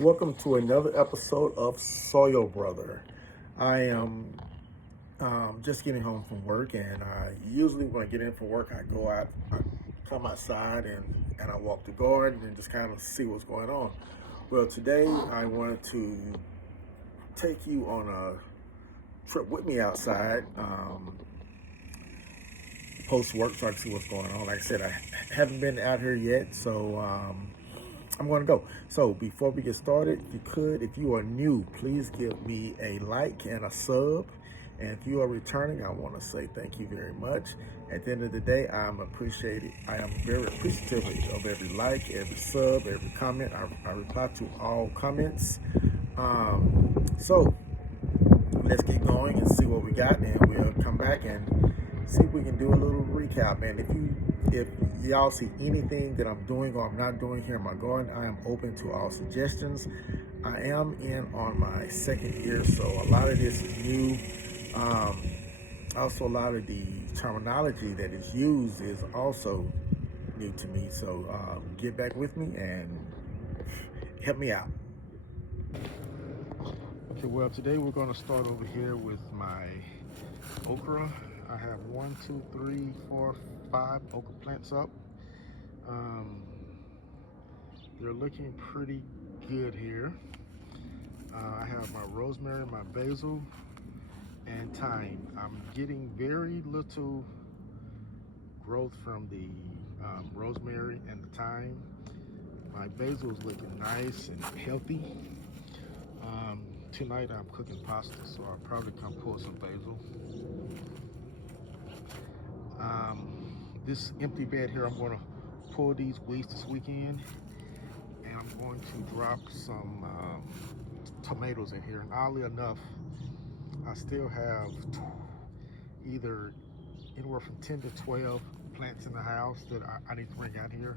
Welcome to another episode of Soil Brother. I am just getting home from work, and I usually when I get in from work, I go out, I come outside, and I walk the garden and just kind of see what's going on. Well, today I wanted to take you on a trip with me outside. Post work so I can see what's going on. Like I said, I haven't been out here yet, so I'm going to go. So before we get started, if you are new, please give me a like and a sub. And if you are returning, I want to say thank you very much. At the end of the day, I am very appreciative of every like, every sub, every comment. I reply to all comments. So let's get going and see what we got, and we'll come back and see if we can do a little recap. And if y'all see anything that I'm doing or I'm not doing here in my garden, I am open to all suggestions. I am in on my second year, so a lot of this is new. Um, Also, a lot of the terminology that is used is also new to me. So get back with me and help me out. Okay, well, today we're going to start over here with my okra. I have 5 okra plants up. Um, they're looking pretty good here. I have my rosemary, my basil, and thyme. I'm getting very little growth from the rosemary and the thyme. My basil is looking nice and healthy. Tonight I'm cooking pasta, so I'll probably come pull some basil. This empty bed here, I'm going to pull these weeds this weekend, and I'm going to drop some tomatoes in here. And oddly enough, I still have either anywhere from 10 to 12 plants in the house that I need to bring out here,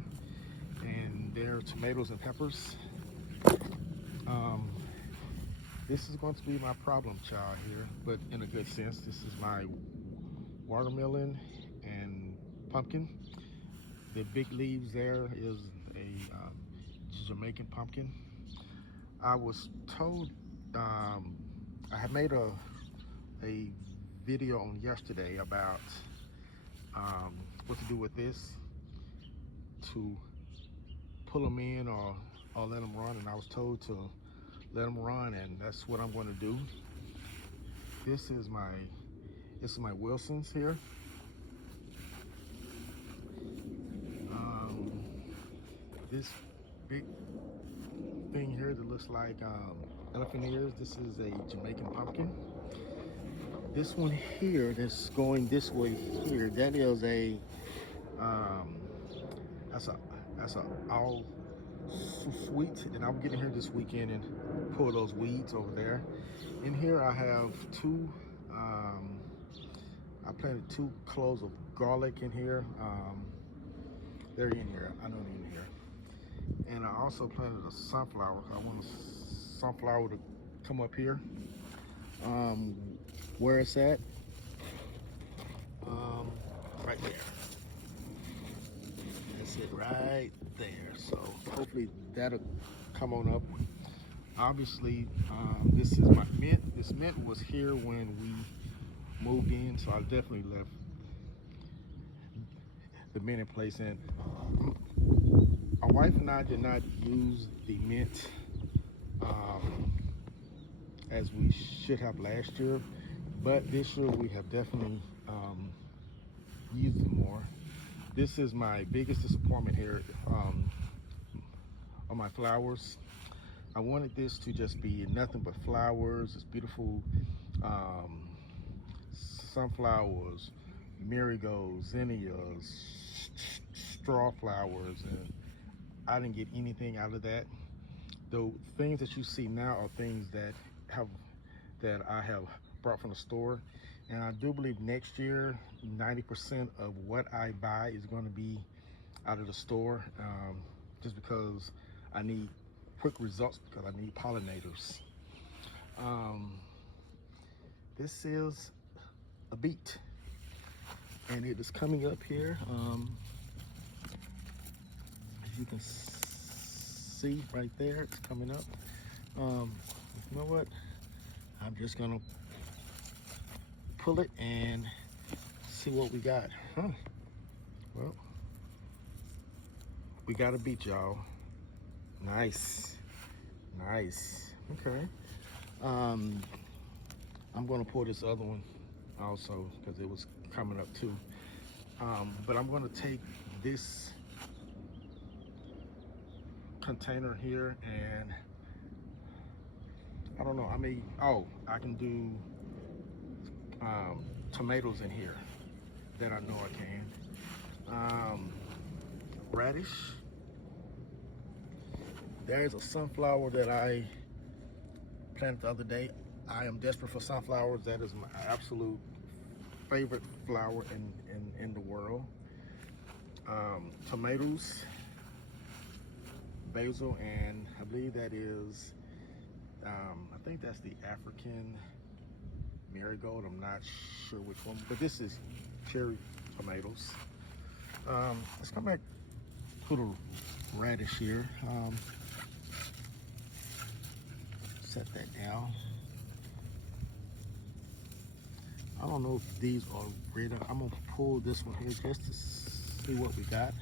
and they're tomatoes and peppers. Um, this is going to be my problem child here, but in a good sense. This is my watermelon and pumpkin. The big leaves there is a Jamaican pumpkin. I was told I had made a video on yesterday about what to do with this, to pull them in or let them run, and I was told to let them run, and that's what I'm going to do. This is my Wilsons here. This big thing here that looks like elephant ears, this is a Jamaican pumpkin. This one here that's going this way here, that is um, that's a that's a all sweet, and I'm getting here this weekend and pull those weeds over there. In here I have I planted 2 cloves of garlic in here. They're in here. I know they're in here. And I also planted a sunflower. I want a sunflower to come up here. Um, where it's at? Right there. That's it, right there. So hopefully that'll come on up. Obviously, this is my mint. This mint was here when we moved in, so I definitely left the mint in place. And my wife and I did not use the mint as we should have last year, but this year we have definitely used it more. This is my biggest disappointment here on my flowers. I wanted this to just be nothing but flowers. It's beautiful um, sunflowers, marigolds, zinnias, straw flowers, and I didn't get anything out of that. The things that you see now are things have that I have brought from the store, and I do believe next year 90% of what I buy is going to be out of the store, just because I need quick results, because I need pollinators. Um, this is a beet, and it is coming up here. As you can see right there, it's coming up. You know what? I'm just gonna pull it and see what we got. Well, we got a beach, y'all. Nice. Okay. I'm gonna pour this other one also because it was coming up too. But I'm gonna take this container here and I don't know, I can do tomatoes in here that I know I can. Radish. There's a sunflower that I planted the other day. I am desperate for sunflowers. That is my absolute favorite flower in the world. Tomatoes, basil, and I believe that is, I think that's the African marigold. I'm not sure which one, but this is cherry tomatoes. Let's come back to the radish here. Set that down. I don't know if these are ready. I'm gonna pull this one here just to see what we got.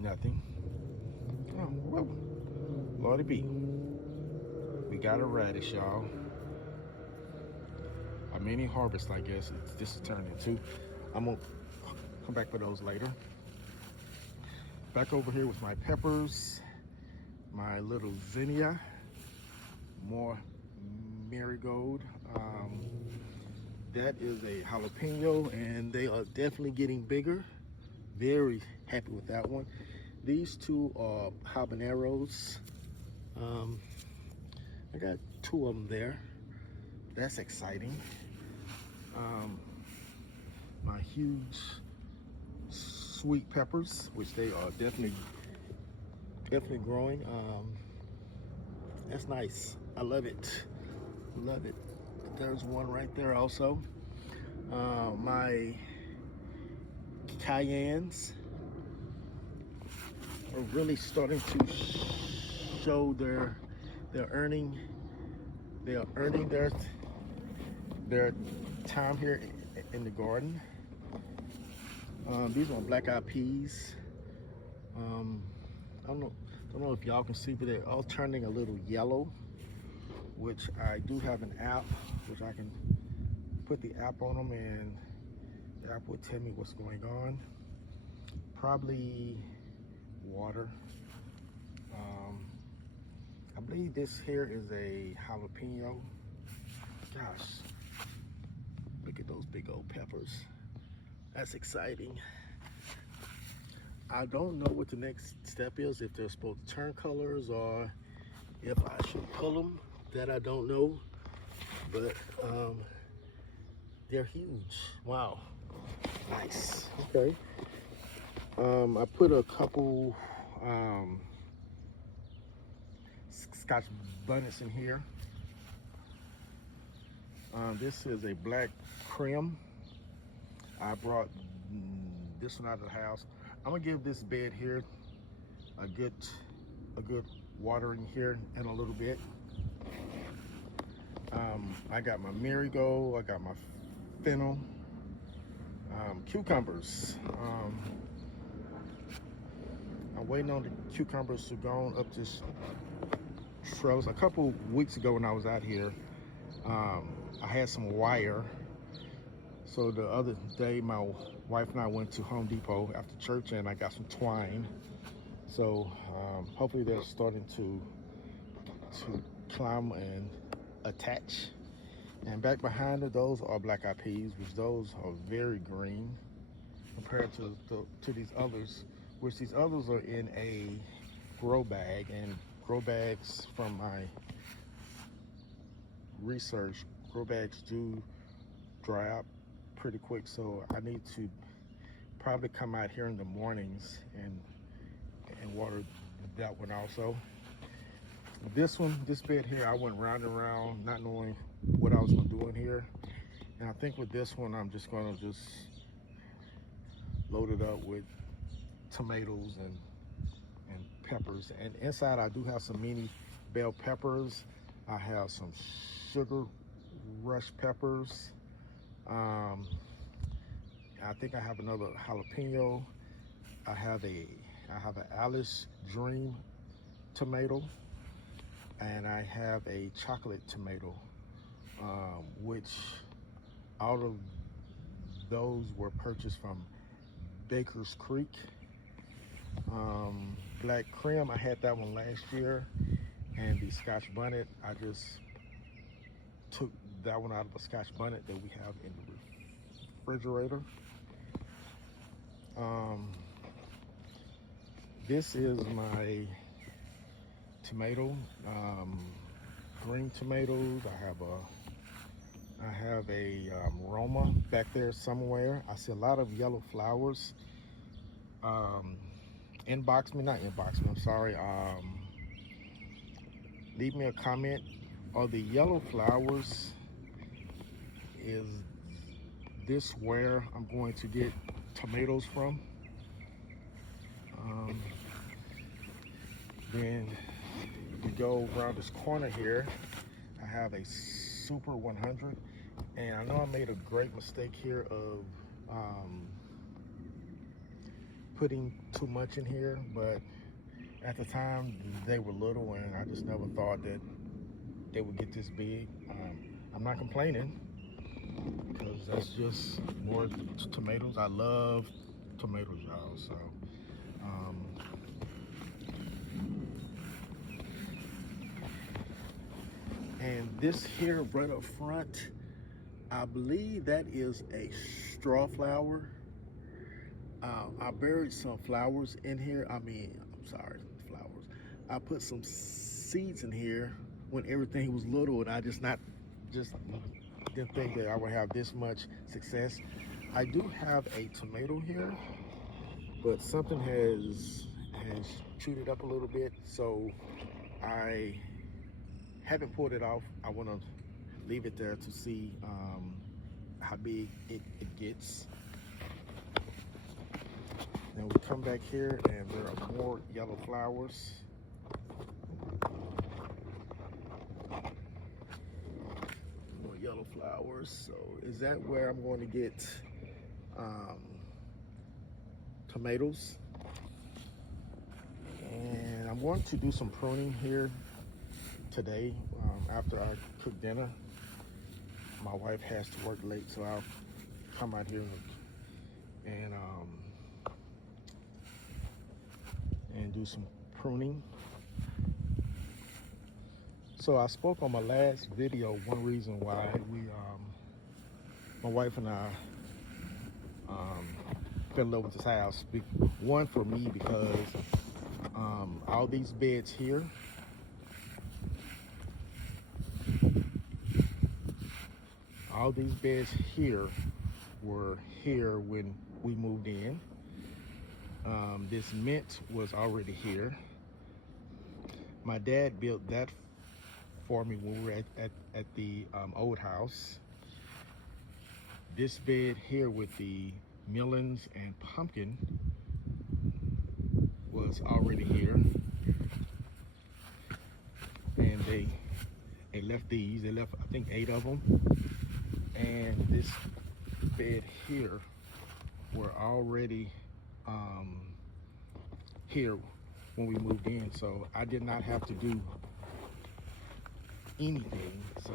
Nothing. Oh, well, Lordy be. We got a radish, y'all. A mini harvest, I guess this is turned into. I'm gonna come back for those later. Back over here with my peppers, my little zinnia, more marigold. That is a jalapeno, and they are definitely getting bigger. Very happy with that one. These two are habaneros. I got 2 of them there. That's exciting. My huge sweet peppers, which they are definitely growing. That's nice. I love it. There's one right there also. My cayennes are really starting to show they're earning their time here in the garden. These are black-eyed peas. I don't know if y'all can see, but they're all turning a little yellow, which I do have an app which I can put the app on them and the app will tell me what's going on. Probably water. I believe this here is a jalapeno. Gosh, look at those big old peppers. That's exciting. I don't know what the next step is, if they're supposed to turn colors or if I should pull them. That I don't know, but they're huge. Wow, nice. Okay. I put a couple Scotch bonnets in here. This is a black creme. I brought this one out of the house. I'm gonna give this bed here a good watering here in a little bit. I got my marigold, I got my fennel, cucumbers. I'm waiting on the cucumbers to go on up this trellis. A couple weeks ago when I was out here, I had some wire. So the other day, my wife and I went to Home Depot after church and I got some twine. So hopefully they're starting to climb and attach. And back behind it, those are black-eyed peas, which those are very green compared to these others, which these others are in a grow bag, and grow bags, from my research, grow bags do dry up pretty quick, so I need to probably come out here in the mornings and water that one also. This bed here, I went round and round not knowing what I was going to do in here, and I think with this one I'm just going to load it up with tomatoes and peppers. And inside I do have some mini bell peppers. I have some sugar rush peppers. I think I have another jalapeno. I have an Alice Dream tomato, and I have a chocolate tomato, which all of those were purchased from Baker's Creek. Black Creme, I had that one last year, and the Scotch Bonnet, I just took that one out of the Scotch Bonnet that we have in the refrigerator. This is my tomato, green tomatoes. I have a Roma back there somewhere. I see a lot of yellow flowers. Inbox me, not inbox me, I'm sorry. Leave me a comment. Are the yellow flowers, is this where I'm going to get tomatoes from? Then we go around this corner here. I have a Super 100, and I know I made a great mistake here of putting too much in here, but at the time they were little, and I just never thought that they would get this big. I'm not complaining, because that's just more tomatoes. I love tomatoes, y'all. So and this here right up front, I believe that is a straw flower. I buried some flowers in here. I'm sorry, flowers. I put some seeds in here when everything was little, and I just didn't think that I would have this much success. I do have a tomato here, but something has chewed it up a little bit, so I haven't pulled it off. I want to leave it there to see how big it gets. Then we come back here, and there are more yellow flowers. More yellow flowers. So is that where I'm going to get tomatoes? And I'm going to do some pruning here today after I cook dinner. My wife has to work late, so I'll come out here and do some pruning. So I spoke on my last video one reason why my wife and I fell in love with this house. One, for me, because all these beds here, were here when we moved in. This mint was already here. My dad built that for me when we were at the old house. This bed here with the melons and pumpkin was already here. And they left these. They left, I think, 8 of them. And this bed here were already here when we moved in, so I did not have to do anything, so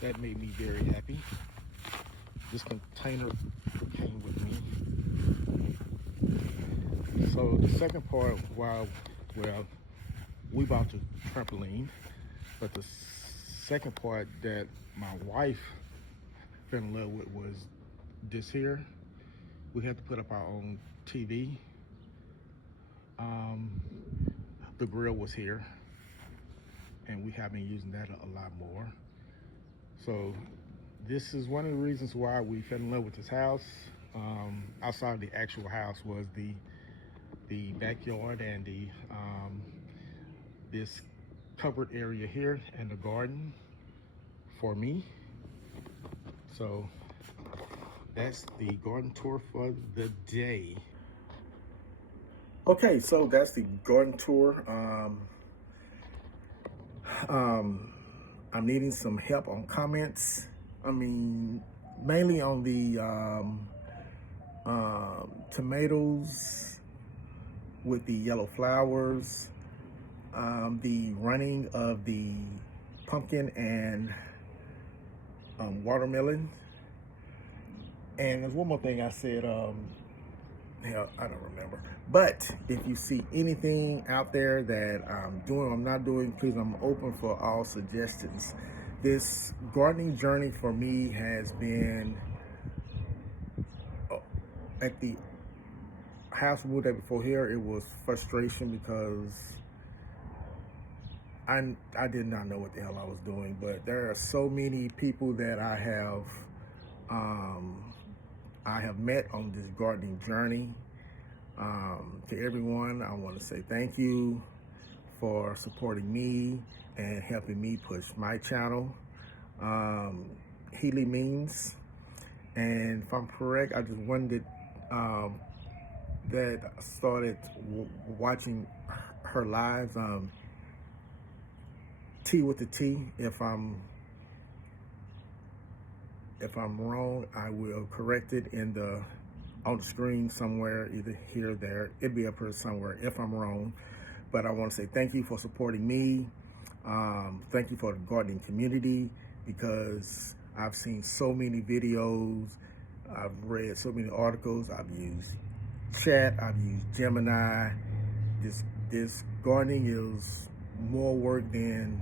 that made me very happy. This container came with me. So the second part, we bought the trampoline, but the second part that my wife fell in love with was this here. We had to put up our own TV. The grill was here, and we have been using that a lot more. So this is one of the reasons why we fell in love with this house. Outside the actual house was the backyard and this covered area here and the garden for me. So that's the garden tour for the day. Okay, so that's the garden tour. I'm needing some help on comments. I mean, mainly on the tomatoes with the yellow flowers, the running of the pumpkin and watermelon. And there's one more thing I said, hell, I don't remember. But if you see anything out there that I'm doing or I'm not doing, please, I'm open for all suggestions. This gardening journey for me has been at the house we moved at before here, it was frustration because I did not know what the hell I was doing. But there are so many people that I have met on this gardening journey. To everyone, I want to say thank you for supporting me and helping me push my channel, Healy Means. And if I'm correct, I just wondered that I started watching her lives. T with the T. If I'm wrong, I will correct it on the screen somewhere, either here or there. It'll be up here somewhere if I'm wrong. But I want to say thank you for supporting me. Thank you for the gardening community, because I've seen so many videos. I've read so many articles. I've used chat. I've used Gemini. This gardening is more work than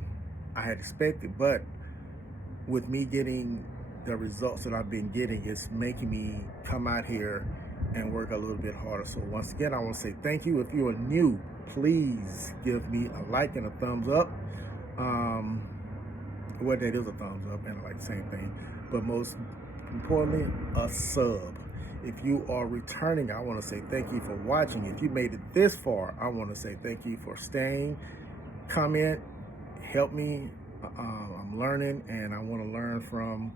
I had expected, but with me getting the results that I've been getting, it's making me come out here and work a little bit harder. So once again, I want to say thank you. If you are new, please give me a like and a thumbs up. Well, that is a thumbs up, and I like the same thing. But most importantly, a sub. If you are returning, I want to say thank you for watching. If you made it this far, I want to say thank you for staying. Comment, help me. I'm learning, and I want to learn from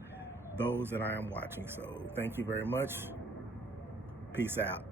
those that I am watching. So thank you very much. Peace out.